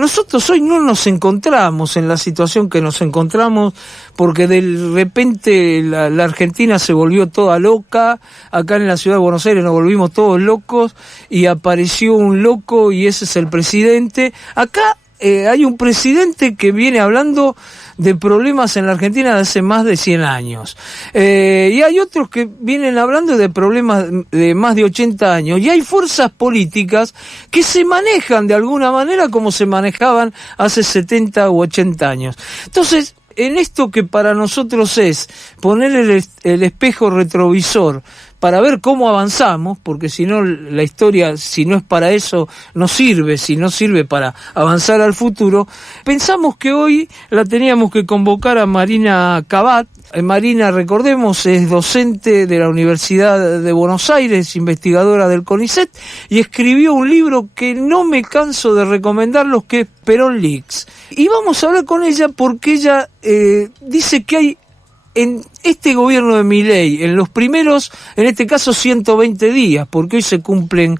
nosotros hoy no nos encontramos en la situación que nos encontramos porque de repente la Argentina se volvió toda loca, acá en la ciudad de Buenos Aires nos volvimos todos locos y apareció un loco y ese es el presidente. Acá hay un presidente que viene hablando de problemas en la Argentina de hace más de 100 años. Y hay otros que vienen hablando de problemas de más de 80 años. Y hay fuerzas políticas que se manejan de alguna manera como se manejaban hace 70 u 80 años. Entonces, en esto que para nosotros es poner el espejo retrovisor para ver cómo avanzamos, porque si no la historia, si no es para eso, no sirve, si no sirve para avanzar al futuro, pensamos que hoy la teníamos que convocar a Marina Cabat. Marina, recordemos, es docente de la Universidad de Buenos Aires, investigadora del CONICET, y escribió un libro que no me canso de recomendarlos, que es Perón Leaks. Y vamos a hablar con ella porque ella dice que hay en este gobierno de Milei, en los primeros, en este caso 120 días, porque hoy se cumplen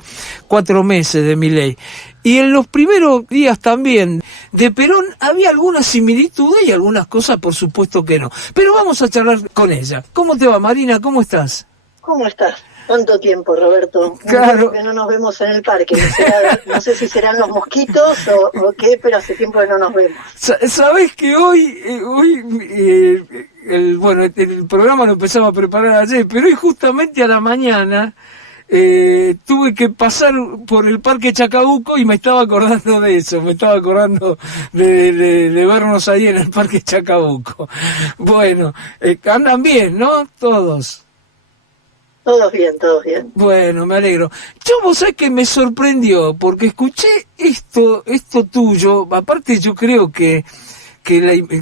4 meses de Milei, y en los primeros días también de Perón había algunas similitudes y algunas cosas por supuesto que no. Pero vamos a charlar con ella. ¿Cómo te va, Marina? ¿Cómo estás? ¿Cómo estás? ¿Cuánto tiempo, Roberto? Claro. Que no nos vemos en el parque. No sé si serán los mosquitos o qué, pero hace tiempo que no nos vemos. ¿Sabés que hoy el programa lo empezamos a preparar ayer, pero hoy justamente a la mañana tuve que pasar por el Parque Chacabuco y me estaba acordando de eso, me estaba acordando de vernos ahí en el Parque Chacabuco. Bueno, andan bien, ¿no? Todos. Todos bien, todos bien. Bueno, me alegro. Vos sabés que me sorprendió, porque escuché esto tuyo, aparte yo creo que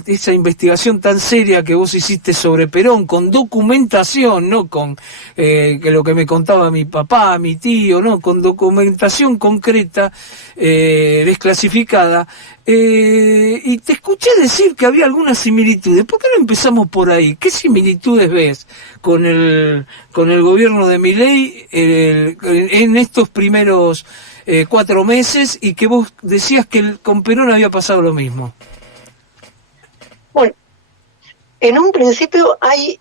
esa investigación tan seria que vos hiciste sobre Perón, con documentación, no con que lo que me contaba mi papá, mi tío, no, con documentación concreta, desclasificada, y te escuché decir que había algunas similitudes. ¿Por qué no empezamos por ahí? ¿Qué similitudes ves con el gobierno de Milei en estos primeros 4 meses, y que vos decías que con Perón había pasado lo mismo? Bueno, en un principio hay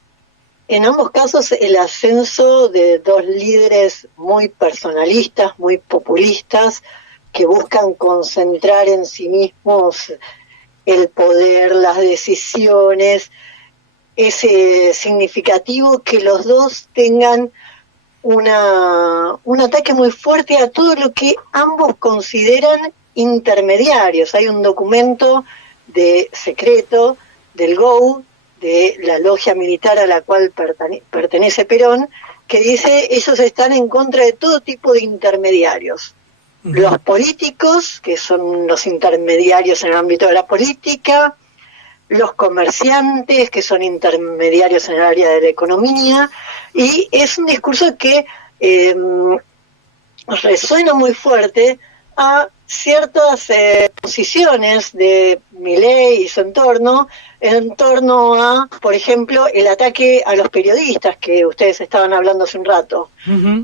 en ambos casos el ascenso de dos líderes muy personalistas, muy populistas, que buscan concentrar en sí mismos el poder, las decisiones. Es significativo que los dos tengan un ataque muy fuerte a todo lo que ambos consideran intermediarios. Hay un documento secreto del GOU, de la logia militar a la cual pertenece Perón, que dice ellos están en contra de todo tipo de intermediarios. Los políticos, que son los intermediarios en el ámbito de la política, los comerciantes, que son intermediarios en el área de la economía, y es un discurso que resuena muy fuerte a ciertas posiciones de Milei y su entorno, en torno a, por ejemplo, el ataque a los periodistas que ustedes estaban hablando hace un rato.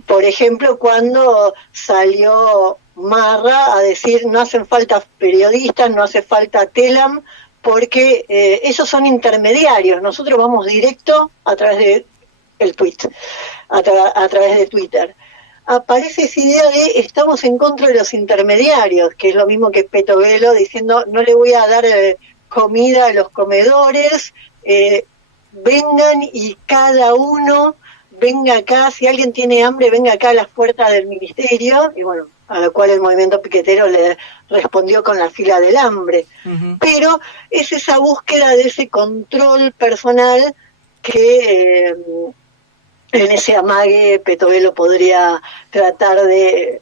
Por ejemplo, cuando salió Marra a decir no hacen falta periodistas, no hace falta Telam, porque esos son intermediarios, nosotros vamos directo a través de el tweet, a través de Twitter. Aparece esa idea de estamos en contra de los intermediarios, que es lo mismo que Peto Velo diciendo no le voy a dar comida a los comedores, vengan y cada uno venga acá, si alguien tiene hambre venga acá a las puertas del ministerio, y bueno, a lo cual el movimiento piquetero le respondió con la fila del hambre. Pero es esa búsqueda de ese control personal que en ese amague Petovelo podría tratar de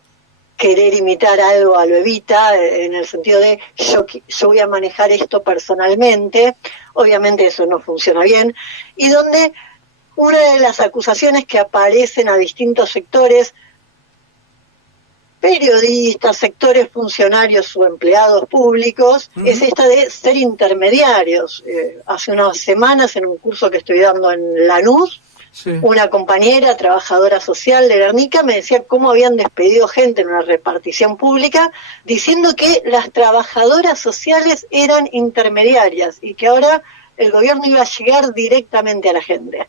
querer imitar algo a lo Evita, en el sentido de yo voy a manejar esto personalmente. Obviamente eso no funciona bien, y donde una de las acusaciones que aparecen a distintos sectores, periodistas, sectores funcionarios o empleados públicos, es esta de ser intermediarios. Hace unas semanas, en un curso que estoy dando en Lanús, Sí. Una compañera trabajadora social de Guernica me decía cómo habían despedido gente en una repartición pública diciendo que las trabajadoras sociales eran intermediarias y que ahora el gobierno iba a llegar directamente a la gente.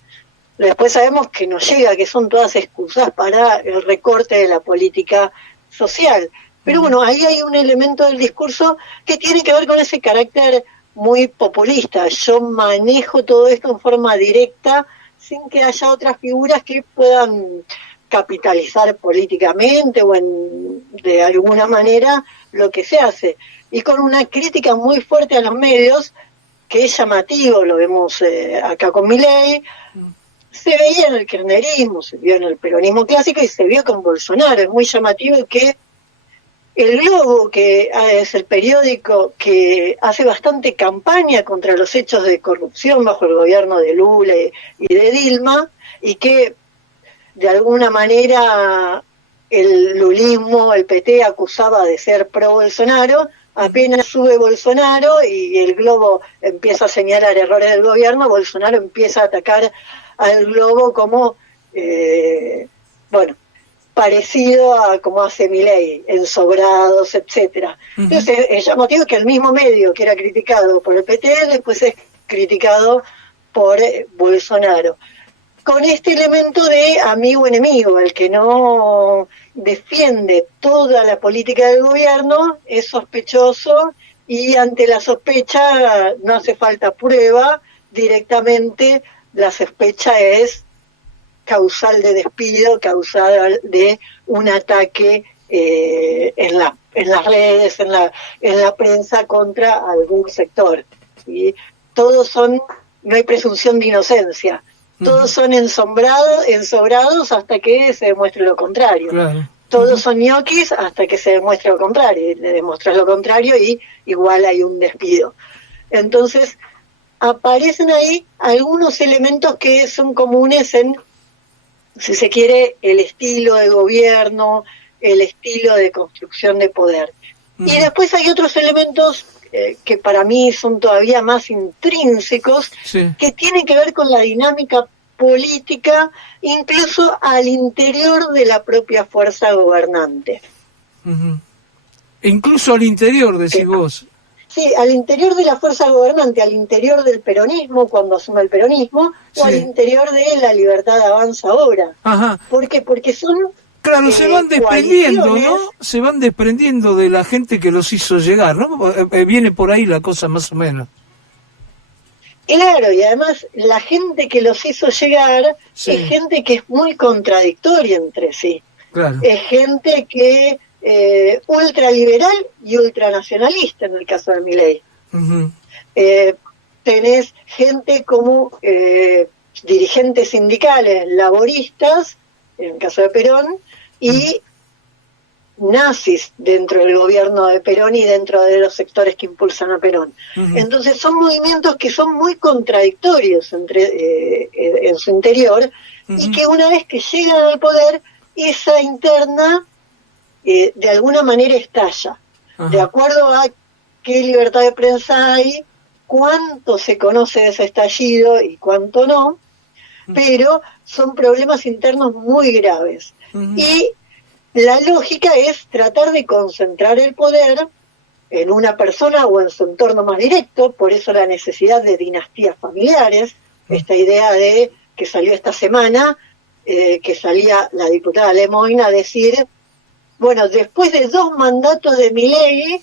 Después sabemos que no llega, que son todas excusas para el recorte de la política social. Pero bueno, ahí hay un elemento del discurso que tiene que ver con ese carácter muy populista. Yo manejo todo esto en forma directa sin que haya otras figuras que puedan capitalizar políticamente o de alguna manera lo que se hace. Y con una crítica muy fuerte a los medios, que es llamativo, lo vemos acá con Milei, se veía en el kirchnerismo, se vio en el peronismo clásico y se vio con Bolsonaro. Es muy llamativo que El Globo, que es el periódico que hace bastante campaña contra los hechos de corrupción bajo el gobierno de Lula y de Dilma, y que de alguna manera el lulismo, el PT, acusaba de ser pro Bolsonaro, apenas sube Bolsonaro y el Globo empieza a señalar errores del gobierno, Bolsonaro empieza a atacar al Globo como, parecido a como hace Milei, ensobrados, etcétera. Entonces es llamativo que el mismo medio que era criticado por el PT después es criticado por Bolsonaro. Con este elemento de amigo-enemigo, el que no defiende toda la política del gobierno es sospechoso y ante la sospecha no hace falta prueba, directamente la sospecha es causal de despido, causal de un ataque en las redes, en la prensa contra algún sector. ¿Sí? No hay presunción de inocencia, todos son ensobrados hasta que se demuestre lo contrario. Claro. Todos son ñoquis hasta que se demuestre lo contrario, y le demuestras lo contrario y igual hay un despido. Entonces, aparecen ahí algunos elementos que son comunes en, si se quiere, el estilo de gobierno, el estilo de construcción de poder. Y después hay otros elementos que para mí son todavía más intrínsecos, Sí. que tienen que ver con la dinámica política, incluso al interior de la propia fuerza gobernante. Incluso al interior, decís vos. Sí, al interior de la fuerza gobernante, al interior del peronismo, cuando asume el peronismo, Sí. o al interior de la Libertad Avanza ahora. Ajá. ¿Por qué? Porque son Claro, se van desprendiendo, ¿no? coaliciones. Se van desprendiendo de la gente que los hizo llegar, ¿no? Viene por ahí la cosa más o menos. Claro, y además la gente que los hizo llegar Sí. es gente que es muy contradictoria entre sí. Claro. Es gente que ultraliberal y ultranacionalista en el caso de Milei. Tenés gente como dirigentes sindicales laboristas, en el caso de Perón, y nazis dentro del gobierno de Perón y dentro de los sectores que impulsan a Perón. Entonces son movimientos que son muy contradictorios en su interior, y que una vez que llegan al poder, esa interna de alguna manera estalla. De acuerdo a qué libertad de prensa hay, cuánto se conoce de ese estallido y cuánto no, pero son problemas internos muy graves. Y la lógica es tratar de concentrar el poder en una persona o en su entorno más directo, por eso la necesidad de dinastías familiares, esta idea de que salió esta semana, que salía la diputada Lemoyne a decir, bueno, después de 2 mandatos de Milei,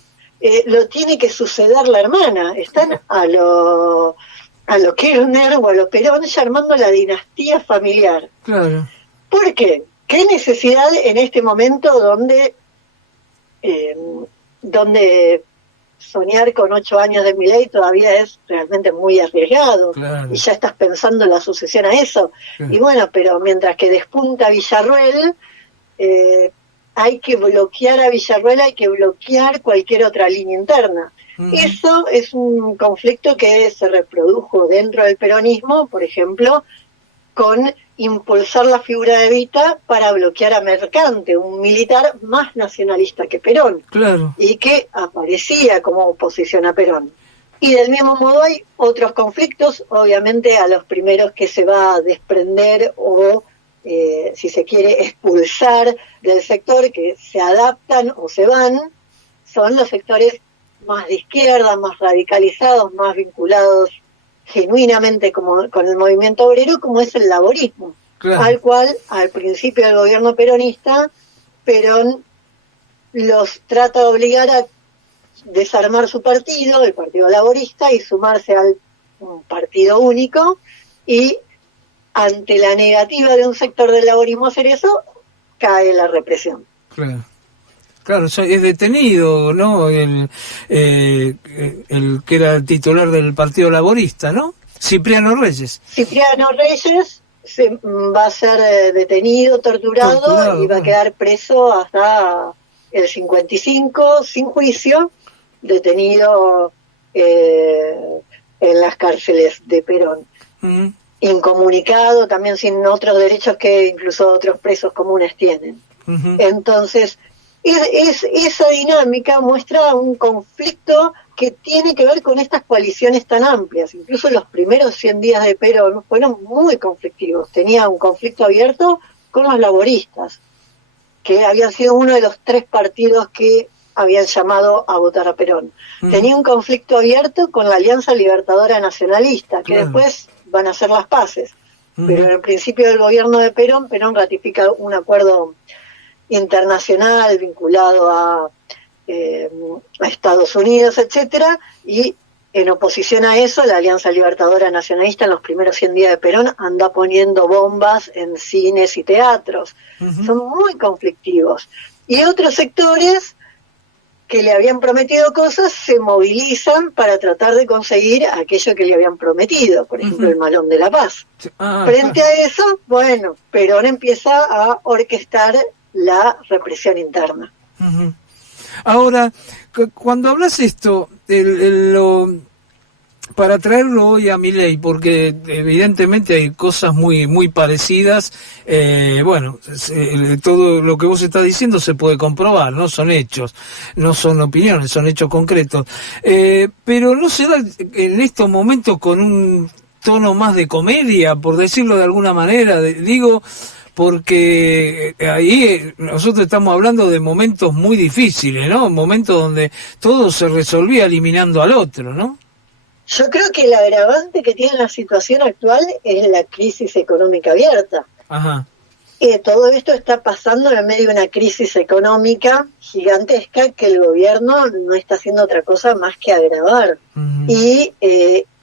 lo tiene que suceder la hermana. Están a lo Kirchner o a lo Perón ya armando la dinastía familiar. Claro. ¿Por qué? ¿Qué necesidad en este momento donde soñar con 8 años de Milei todavía es realmente muy arriesgado? Claro. Y ya estás pensando en la sucesión a eso. Claro. Y bueno, pero mientras que despunta Villarruel, hay que bloquear a Villarruel, hay que bloquear cualquier otra línea interna. Eso es un conflicto que se reprodujo dentro del peronismo, por ejemplo, con impulsar la figura de Evita para bloquear a Mercante, un militar más nacionalista que Perón, Claro. y que aparecía como oposición a Perón. Y del mismo modo hay otros conflictos, obviamente a los primeros que se va a desprender o, si se quiere, expulsar del sector, que se adaptan o se van, son los sectores más de izquierda, más radicalizados, más vinculados genuinamente con el movimiento obrero, como es el laborismo, Claro. al cual al principio del gobierno peronista, Perón los trata de obligar a desarmar su partido, el Partido Laborista, y sumarse al partido único, y ante la negativa de un sector del laborismo hacer eso, cae la represión. Claro. Claro, es detenido, ¿no? El que era el titular del Partido Laborista, ¿no? Cipriano Reyes. Cipriano Reyes va a ser detenido, torturado y va a quedar preso hasta el 55, sin juicio, detenido en las cárceles de Perón. Uh-huh. Incomunicado, también sin otros derechos que incluso otros presos comunes tienen. Uh-huh. Entonces, esa dinámica muestra un conflicto que tiene que ver con estas coaliciones tan amplias. Incluso los primeros 100 días de Perón fueron muy conflictivos. Tenía un conflicto abierto con los laboristas, que habían sido uno de los 3 partidos que habían llamado a votar a Perón. Tenía un conflicto abierto con la Alianza Libertadora Nacionalista, que después van a hacer las paces. Pero en el principio del gobierno de Perón ratifica un acuerdo internacional vinculado a Estados Unidos, etcétera, y en oposición a eso, la Alianza Libertadora Nacionalista en los primeros 100 días de Perón anda poniendo bombas en cines y teatros. Uh-huh. Son muy conflictivos. Y otros sectores que le habían prometido cosas se movilizan para tratar de conseguir aquello que le habían prometido, por ejemplo, uh-huh, el Malón de la Paz. Frente a eso, bueno, Perón empieza a orquestar la represión interna. Uh-huh. Ahora, cuando hablas esto, para traerlo hoy a Milei, porque evidentemente hay cosas muy parecidas, todo lo que vos estás diciendo se puede comprobar, no son hechos, no son opiniones, son hechos concretos, pero no se da en estos momentos con un tono más de comedia, por decirlo de alguna manera, porque ahí nosotros estamos hablando de momentos muy difíciles, ¿no? Momentos donde todo se resolvía eliminando al otro, ¿no? Yo creo que el agravante que tiene la situación actual es la crisis económica abierta. Ajá. Todo esto está pasando en medio de una crisis económica gigantesca que el gobierno no está haciendo otra cosa más que agravar. Uh-huh. Y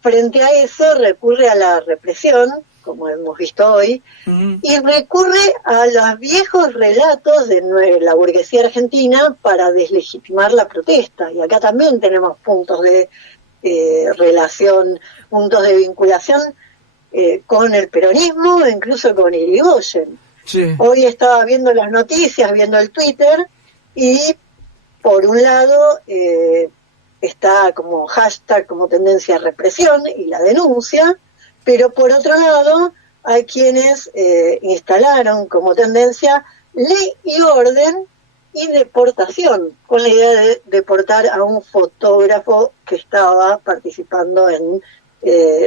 frente a eso recurre a la represión, como hemos visto hoy, uh-huh, y recurre a los viejos relatos de la burguesía argentina para deslegitimar la protesta. Y acá también tenemos puntos de relación, puntos de vinculación con el peronismo, incluso con Irigoyen. Sí. Hoy estaba viendo las noticias, viendo el Twitter, y por un lado está como hashtag, como tendencia a represión y la denuncia, pero por otro lado hay quienes instalaron como tendencia ley y orden y deportación, con la idea de deportar a un fotógrafo que estaba participando en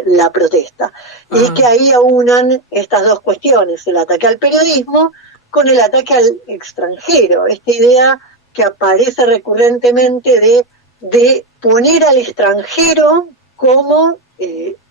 la protesta. Uh-huh. Y que ahí aunan estas dos cuestiones, el ataque al periodismo con el ataque al extranjero, esta idea que aparece recurrentemente de poner al extranjero como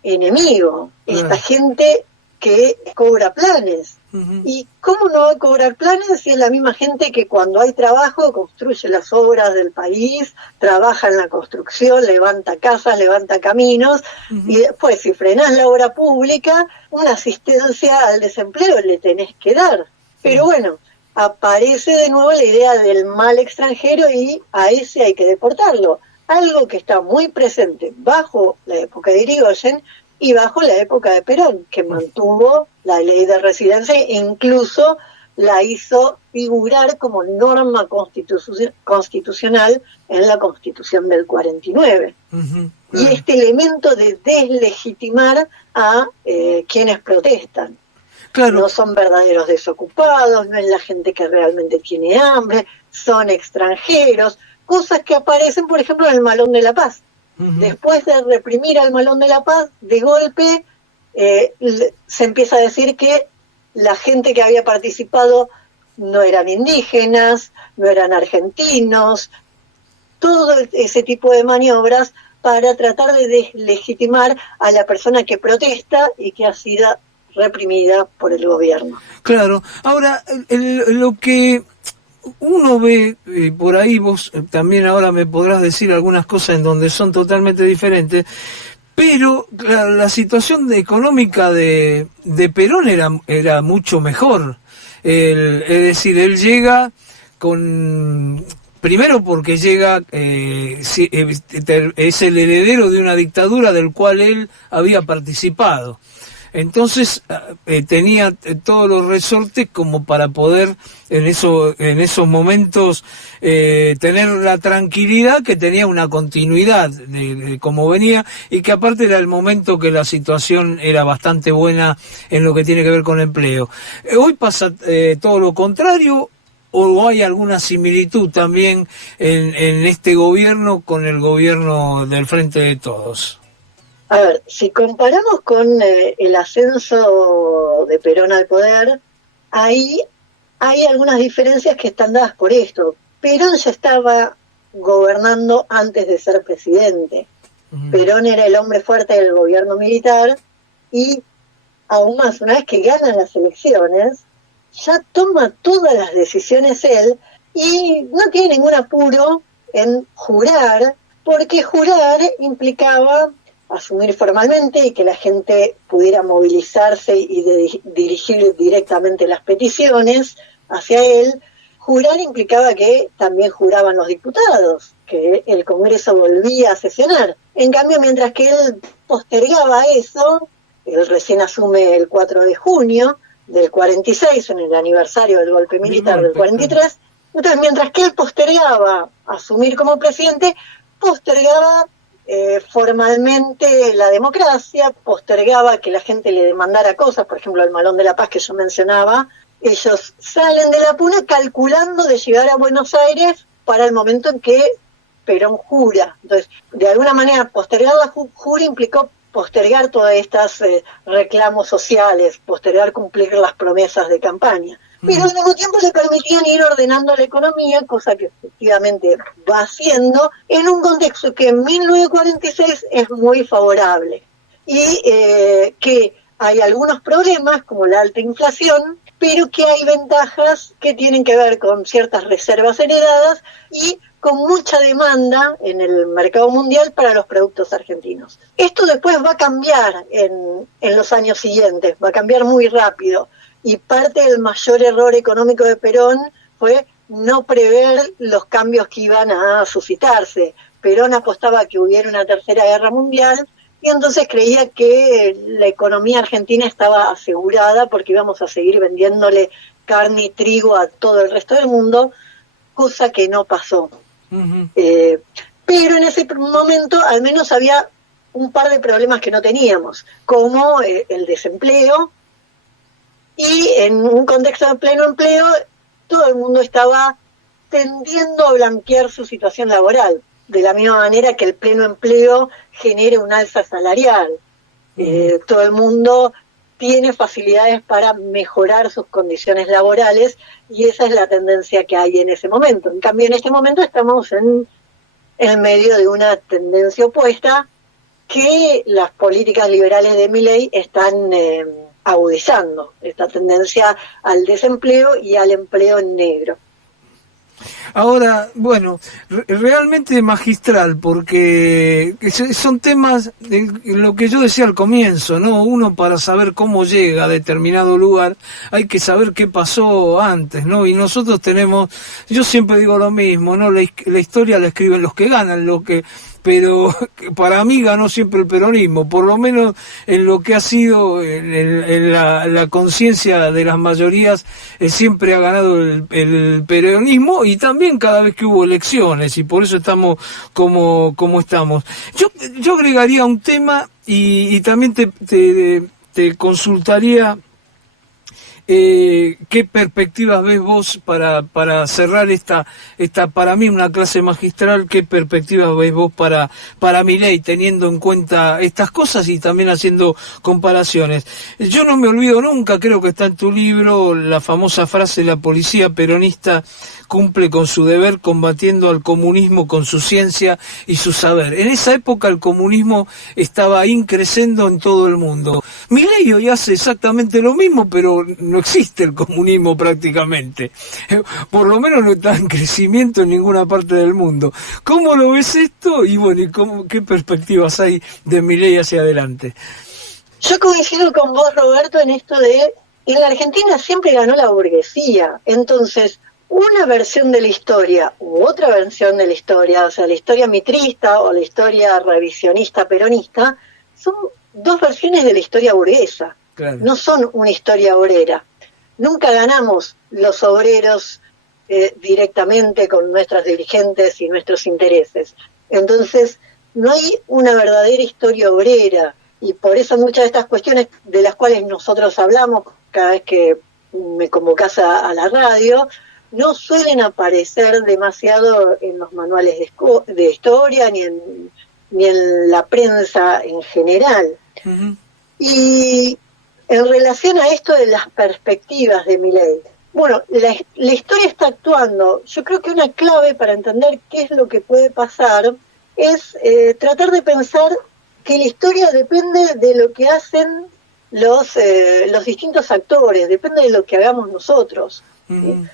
enemigo, esta gente que cobra planes. Uh-huh. ¿Y cómo no va a cobrar planes si es la misma gente que cuando hay trabajo construye las obras del país, trabaja en la construcción, levanta casas, levanta caminos? Uh-huh. Y después, si frenás la obra pública, una asistencia al desempleo le tenés que dar. Pero bueno, aparece de nuevo la idea del mal extranjero y a ese hay que deportarlo. Algo que está muy presente bajo la época de Irigoyen y bajo la época de Perón, que mantuvo la ley de residencia e incluso la hizo figurar como norma constitucional en la Constitución del 49. Uh-huh. Y este elemento de deslegitimar a quienes protestan. Claro. No son verdaderos desocupados, no es la gente que realmente tiene hambre, son extranjeros, cosas que aparecen, por ejemplo, en el Malón de la Paz. Después de reprimir al Malón de la Paz, de golpe se empieza a decir que la gente que había participado no eran indígenas, no eran argentinos, todo ese tipo de maniobras para tratar de deslegitimar a la persona que protesta y que ha sido reprimida por el gobierno. Claro, ahora lo que uno ve por ahí, vos también ahora me podrás decir algunas cosas en donde son totalmente diferentes, pero claro, la situación económica de Perón era mucho mejor. Es decir, él llega con... Primero porque llega, es el heredero de una dictadura del cual él había participado. Entonces tenía todos los resortes como para poder en esos momentos tener la tranquilidad que tenía una continuidad de cómo venía, y que aparte era el momento que la situación era bastante buena en lo que tiene que ver con el empleo. Hoy pasa todo lo contrario, ¿o hay alguna similitud también en este gobierno con el gobierno del Frente de Todos? A ver, si comparamos con el ascenso de Perón al poder, ahí hay algunas diferencias que están dadas por esto. Perón ya estaba gobernando antes de ser presidente. Perón era el hombre fuerte del gobierno militar y, aún más, una vez que ganan las elecciones, ya toma todas las decisiones él y no tiene ningún apuro en jurar, porque jurar implicaba asumir formalmente y que la gente pudiera movilizarse y dirigir directamente las peticiones hacia él. Jurar implicaba que también juraban los diputados, que el Congreso volvía a sesionar. En cambio, mientras que él postergaba eso, él recién asume el 4 de junio del 46, en el aniversario del golpe militar del 43, entonces mientras que él postergaba asumir como presidente, postergaba formalmente la democracia, postergaba que la gente le demandara cosas, por ejemplo el Malón de la Paz que yo mencionaba. Ellos salen de la puna calculando de llegar a Buenos Aires para el momento en que Perón jura. Entonces, de alguna manera, postergar la jura implicó postergar todas estas reclamos sociales, postergar cumplir las promesas de campaña. Pero al mismo tiempo le permitían ir ordenando la economía, cosa que efectivamente va haciendo, en un contexto que en 1946 es muy favorable. Y que hay algunos problemas, como la alta inflación, pero que hay ventajas que tienen que ver con ciertas reservas heredadas y con mucha demanda en el mercado mundial para los productos argentinos. Esto después va a cambiar en los años siguientes, va a cambiar muy rápido. Y parte del mayor error económico de Perón fue no prever los cambios que iban a suscitarse. Perón apostaba a que hubiera una tercera guerra mundial y entonces creía que la economía argentina estaba asegurada porque íbamos a seguir vendiéndole carne y trigo a todo el resto del mundo, cosa que no pasó. Pero en ese momento al menos había un par de problemas que no teníamos, como el desempleo, y en un contexto de pleno empleo todo el mundo estaba tendiendo a blanquear su situación laboral, de la misma manera que el pleno empleo genera un alza salarial. Todo el mundo tiene facilidades para mejorar sus condiciones laborales y esa es la tendencia que hay en ese momento. En cambio, en este momento estamos en medio de una tendencia opuesta que las políticas liberales de Milei están agudizando, esta tendencia al desempleo y al empleo en negro. Ahora, bueno, realmente magistral, porque son temas, lo que yo decía al comienzo, ¿no? Uno para saber cómo llega a determinado lugar, hay que saber qué pasó antes, ¿no? Y nosotros tenemos, yo siempre digo lo mismo, ¿no? La historia la escriben los que ganan, pero para mí ganó siempre el peronismo, por lo menos en lo que ha sido en la conciencia de las mayorías, siempre ha ganado el peronismo, y también cada vez que hubo elecciones, y por eso estamos como estamos. Yo agregaría un tema y también te consultaría ¿Qué perspectivas ves vos para cerrar esta para mí una clase magistral? ¿Qué perspectivas ves vos para Milei, teniendo en cuenta estas cosas y también haciendo comparaciones? Yo no me olvido nunca, creo que está en tu libro, la famosa frase: la policía peronista cumple con su deber combatiendo al comunismo con su ciencia y su saber. En esa época el comunismo estaba increciendo en todo el mundo. Milei hoy hace exactamente lo mismo, pero no existe el comunismo prácticamente. Por lo menos no está en crecimiento en ninguna parte del mundo. ¿Cómo lo ves esto? Y bueno, ¿qué perspectivas hay de Milei hacia adelante? Yo coincido con vos, Roberto, en esto de, en la Argentina siempre ganó la burguesía, entonces una versión de la historia u otra versión de la historia, o sea, la historia mitrista o la historia revisionista peronista, son dos versiones de la historia burguesa, claro. No son una historia obrera. Nunca ganamos los obreros directamente con nuestras dirigentes y nuestros intereses. Entonces, no hay una verdadera historia obrera, y por eso muchas de estas cuestiones de las cuales nosotros hablamos cada vez que me convocás a la radio, no suelen aparecer demasiado en los manuales de historia ni en la prensa en general. Uh-huh. Y en relación a esto de las perspectivas de Milei, bueno, la historia está actuando. Yo creo que una clave para entender qué es lo que puede pasar es tratar de pensar que la historia depende de lo que hacen los distintos actores, depende de lo que hagamos nosotros. Uh-huh.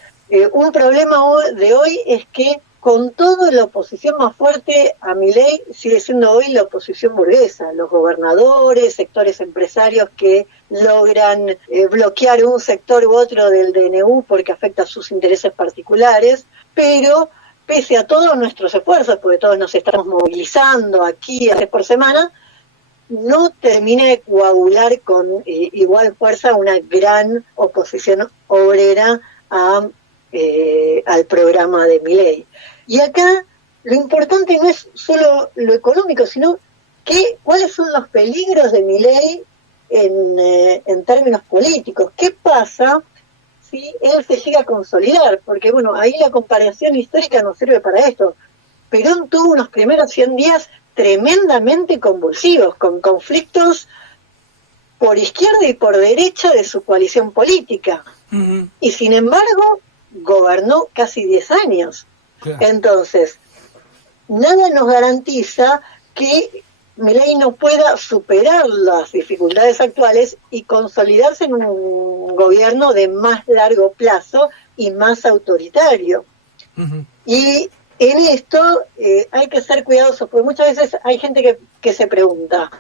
Un problema de hoy es que con todo la oposición más fuerte a Milei sigue siendo hoy la oposición burguesa, los gobernadores, sectores empresarios que logran bloquear un sector u otro del DNU porque afecta a sus intereses particulares, pero pese a todos nuestros esfuerzos, porque todos nos estamos movilizando aquí a 3 por semana, no termina de coagular con igual fuerza una gran oposición obrera al programa de Milei. Y acá lo importante no es solo lo económico, sino cuáles son los peligros de Milei en términos políticos. ¿Qué pasa si él se llega a consolidar? Porque bueno, ahí la comparación histórica nos sirve para esto. Perón tuvo unos primeros 100 días tremendamente convulsivos, con conflictos por izquierda y por derecha de su coalición política. Uh-huh. Y sin embargo, gobernó casi 10 años. Claro. Entonces, nada nos garantiza que Milei no pueda superar las dificultades actuales y consolidarse en un gobierno de más largo plazo y más autoritario. Uh-huh. Y en esto hay que ser cuidadosos, porque muchas veces hay gente que se pregunta,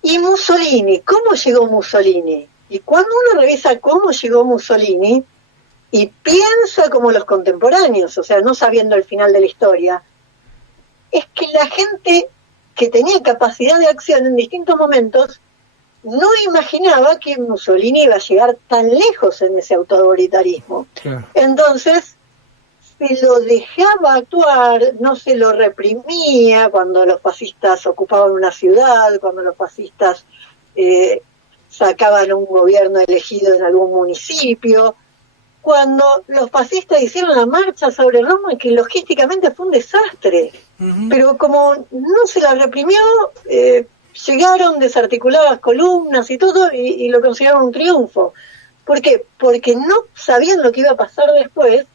¿y Mussolini? ¿Cómo llegó Mussolini? Y cuando uno revisa cómo llegó Mussolini y piensa como los contemporáneos, o sea, no sabiendo el final de la historia, es que la gente que tenía capacidad de acción en distintos momentos no imaginaba que Mussolini iba a llegar tan lejos en ese autoritarismo. Claro. Entonces, se lo dejaba actuar, no se lo reprimía cuando los fascistas ocupaban una ciudad, cuando los fascistas sacaban un gobierno elegido en algún municipio, cuando los fascistas hicieron la marcha sobre Roma, que logísticamente fue un desastre. Uh-huh. Pero como no se la reprimió, llegaron desarticuladas columnas y todo, y lo consideraron un triunfo. ¿Por qué? Porque no sabían lo que iba a pasar después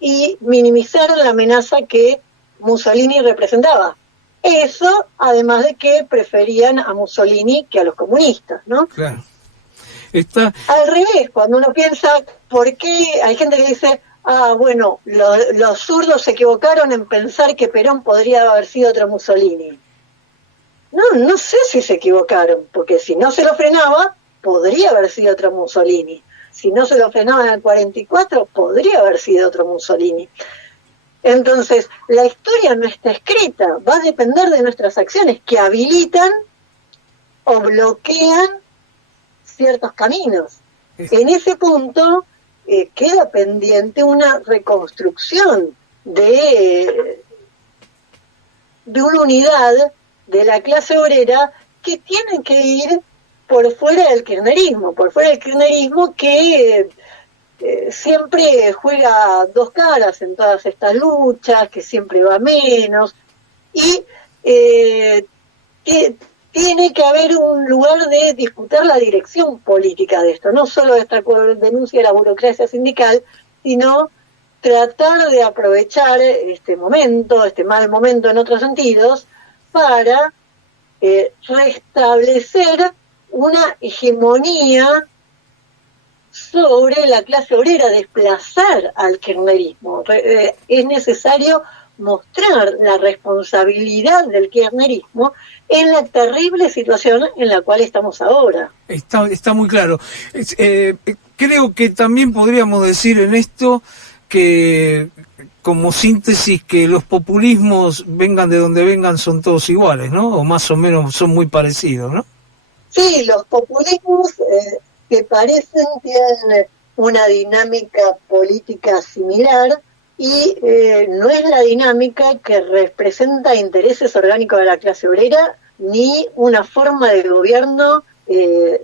y minimizaron la amenaza que Mussolini representaba. Eso, además de que preferían a Mussolini que a los comunistas, ¿no? Claro. Al revés, cuando uno piensa, ¿por qué? Hay gente que dice, bueno, los zurdos se equivocaron en pensar que Perón podría haber sido otro Mussolini. No sé si se equivocaron, porque si no se lo frenaba, podría haber sido otro Mussolini. Si no se lo frenaba en el 44, podría haber sido otro Mussolini. Entonces, la historia no está escrita, va a depender de nuestras acciones que habilitan o bloquean ciertos caminos. En ese punto queda pendiente una reconstrucción de una unidad de la clase obrera que tiene que ir por fuera del kirchnerismo que siempre juega dos caras en todas estas luchas, que siempre va menos, y que tiene que haber un lugar de disputar la dirección política de esto, no solo esta denuncia de la burocracia sindical, sino tratar de aprovechar este momento, este mal momento en otros sentidos, para restablecer una hegemonía sobre la clase obrera, desplazar al kirchnerismo. Es necesario mostrar la responsabilidad del kirchnerismo en la terrible situación en la cual estamos ahora. Está muy claro. Creo que también podríamos decir en esto que, como síntesis, que los populismos, vengan de donde vengan, son todos iguales, ¿no? O más o menos son muy parecidos, ¿no? Sí, los populismos que parecen tienen una dinámica política similar y no es la dinámica que representa intereses orgánicos de la clase obrera ni una forma de gobierno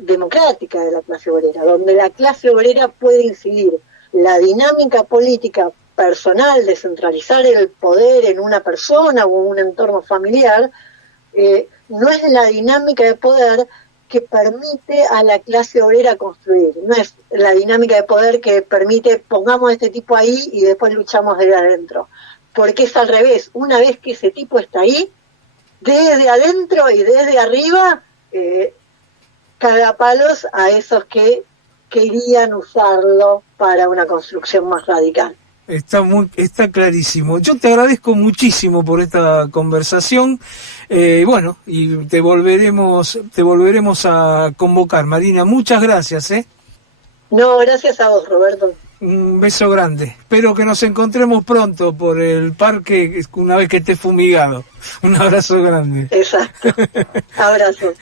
democrática de la clase obrera, donde la clase obrera puede incidir. La dinámica política personal de centralizar el poder en una persona o en un entorno familiar no es la dinámica de poder que permite a la clase obrera construir, no es la dinámica de poder que permite pongamos a este tipo ahí y después luchamos desde adentro, porque es al revés, una vez que ese tipo está ahí, desde adentro y desde arriba caga palos a esos que querían usarlo para una construcción más radical. Está clarísimo. Yo te agradezco muchísimo por esta conversación. Bueno, y te volveremos a convocar, Marina. Muchas gracias, ¿eh? No, gracias a vos, Roberto. Un beso grande. Espero que nos encontremos pronto por el parque una vez que esté fumigado. Un abrazo grande. Exacto. Abrazo.